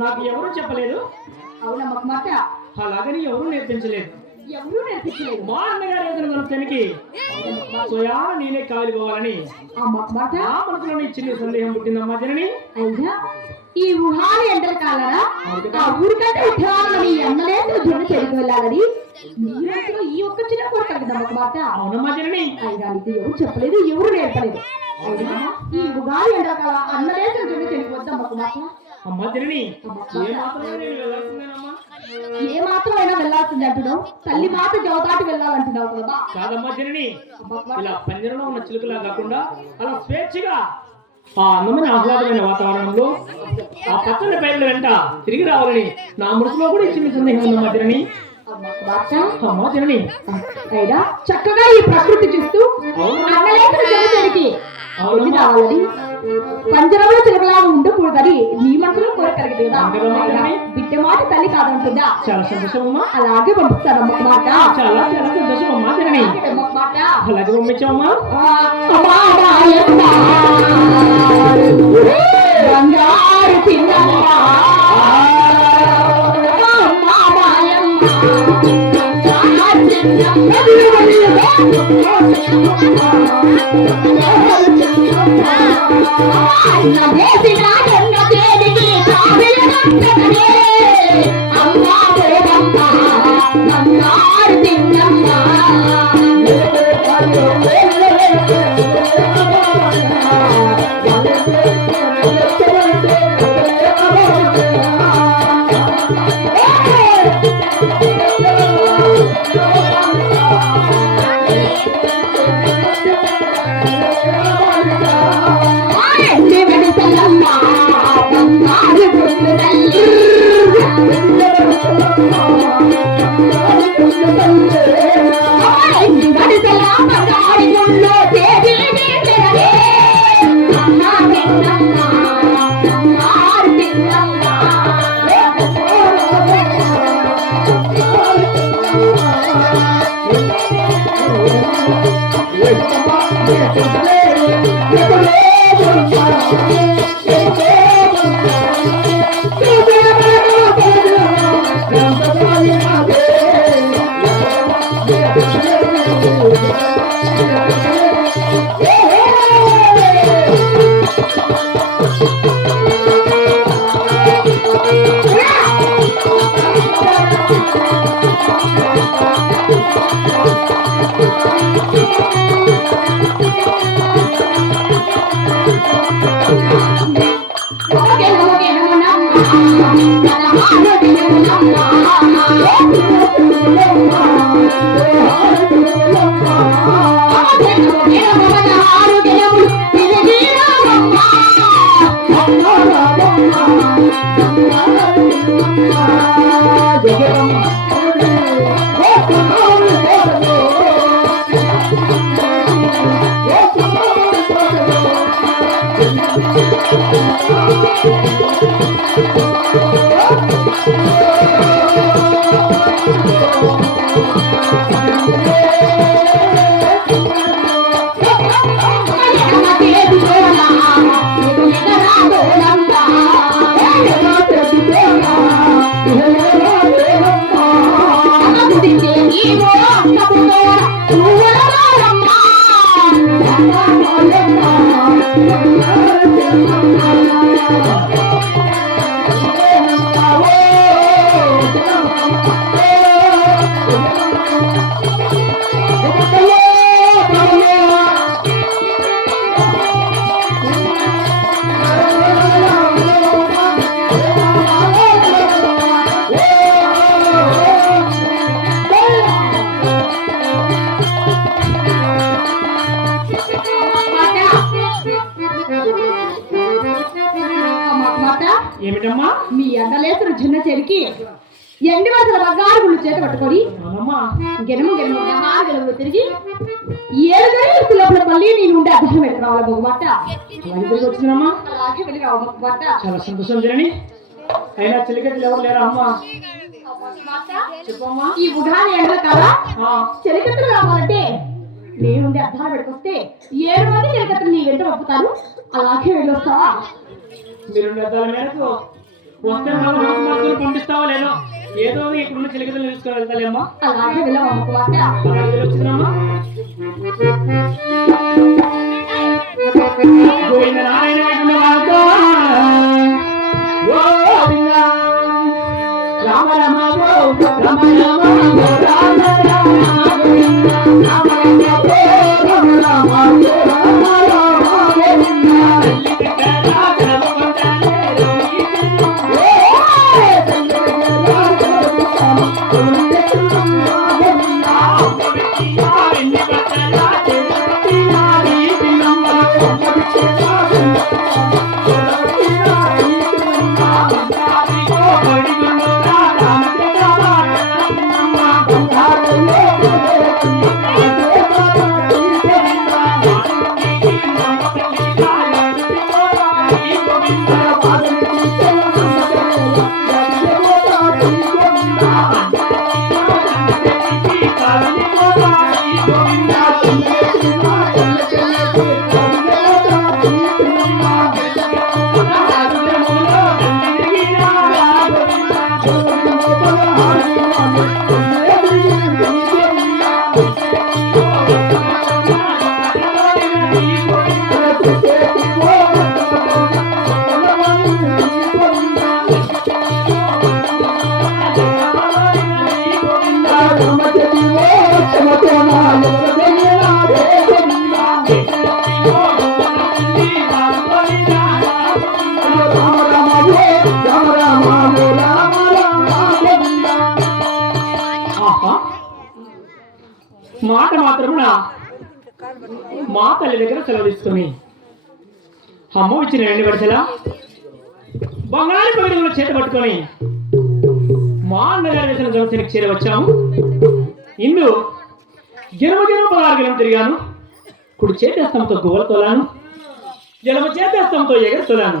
నాకు ఎవరు చెప్పలేదు. అవునా మాట? అలాగని ఎవరు నేర్పించలేదు. మా అన్నగారు ఏదైనా తనకి సోయా నేనే కాలిపోవాలని నా మనసులోని చిన్న సందేహం పుట్టిందమ్మా జనని. అయినా ఈ ఊహాలు ఎండల కాలరా ఆ ఊరికంటే ఉద్యోగాలని ఎన్నలేదు జొన్న చెరుకు వెళ్ళాలని మీరు ఈ ఒక్క చిన్న కోరిక కదా మాట. అవునమ్మా జనని. అయినా ఇది ఎవరు చెప్పలేదు, ఎవరు నేర్పలేదు. ఈ ఉగాది ఎండల కాల అన్నలేదు జొన్న చెరుకు వద్దాం మాట. అమ్మా జనని ఏ మాత్రం అయినా వెళ్ళాల్సింది అంటున్నావు. తల్లి మాట జవదాటి వెళ్ళాలంటున్నావు కదా. కాదమ్మా జనని, ఇలా పంజరంలో ఉన్న చిలుకలా కాకుండా అలా స్వేచ్ఛగా ఆ అందమైన ఆహ్లాదమైన వాతావరణంలో ఆ పచ్చని పైర్ల వెంట తిరిగి రావాలని నా మనసులో కూడా ఇచ్చిన సందేహం ఉందమ్మా జనని. అమ్మా జనని, అయినా చక్కగా ఈ ప్రకృతి చూస్తూ రావాలని పంజరంలో చిలకలాగా ఉండకూడదని నీ మనసులో కోరిక కలిగింది కదా. బిడ్డ మాట తల్లి కాదంటుందా? చాలా సంతోషమమ్మా. అలాగే పంపిస్తానమ్మ మాట. చాలా చాలా సంతోషం అమ్మా జనని. అలాగే పంపించామమ్మా. బంగారు చిన్నమ్మ Thank you. అమ్మ మాట ఏమిటమ్మా? మీ ఎండలేసిన చిన్న చెరికి ఎండి వసల బంగారు గుళ్ళు చేత పట్టుకొని అవునమ్మా. గెలుము గెలుము బంగారు గెలుము తిరిగి 7 గంటలకు లోపల మళ్ళీ నేను ఉండే అర్థం వెళ్ళి రావాలి బొమ్మట. అలాగే తిరిగి వచ్చిందమ్మా. అలాగే వెళ్ళి రావు బొమ్మట. చాలా సంతోషం జరని. అయినా చెలికట్లు ఎవరు లేరా అమ్మా? చెప్పమ్మా. ఈ ఉగాది ఎండల కాదా ఆ, చెలికత్తలు రావాలంటే నేనుండే అర్థాలు పెట్టుకొస్తే 7 మంది చెలికత్తలు నీ వెంట పంపుతారు. అలాగే వెళ్ళొస్తావా? మీరు నిర్ధార మేరకు వస్తే మన మనసు మార్చుకుని పంపిస్తావా లేదో? ఏదో ఇప్పుడున్న చెలికలు తీసుకొని వెళ్తాలేమ్మా. అలాగే వెళ్ళాము మాట. అలాగే వచ్చిందమ్మా. గోవింద నారాయణ వైకుంఠ వాస. Govinda Rama Rama go Rama Rama go Rama Rama Govinda Rama Rama go Rama Rama go Rama Rama Govinda. మాట మాత్రమున మా తల్లి దగ్గర సెలవు తీసుకుని అమ్మ ఇచ్చిన 2 వరుసల బంగారు పగడుగులు చేత పట్టుకొని మా అన్నగారి వేసిన జనసేనకి చేరవచ్చాము. ఇందు గిరమ గిరమ 16 గిరం తిరిగాను. కుడి చేతేస్తంతో గువ్వలు తోలాను, ఎడమ చేతేస్తంతో ఎగరు తోలాను.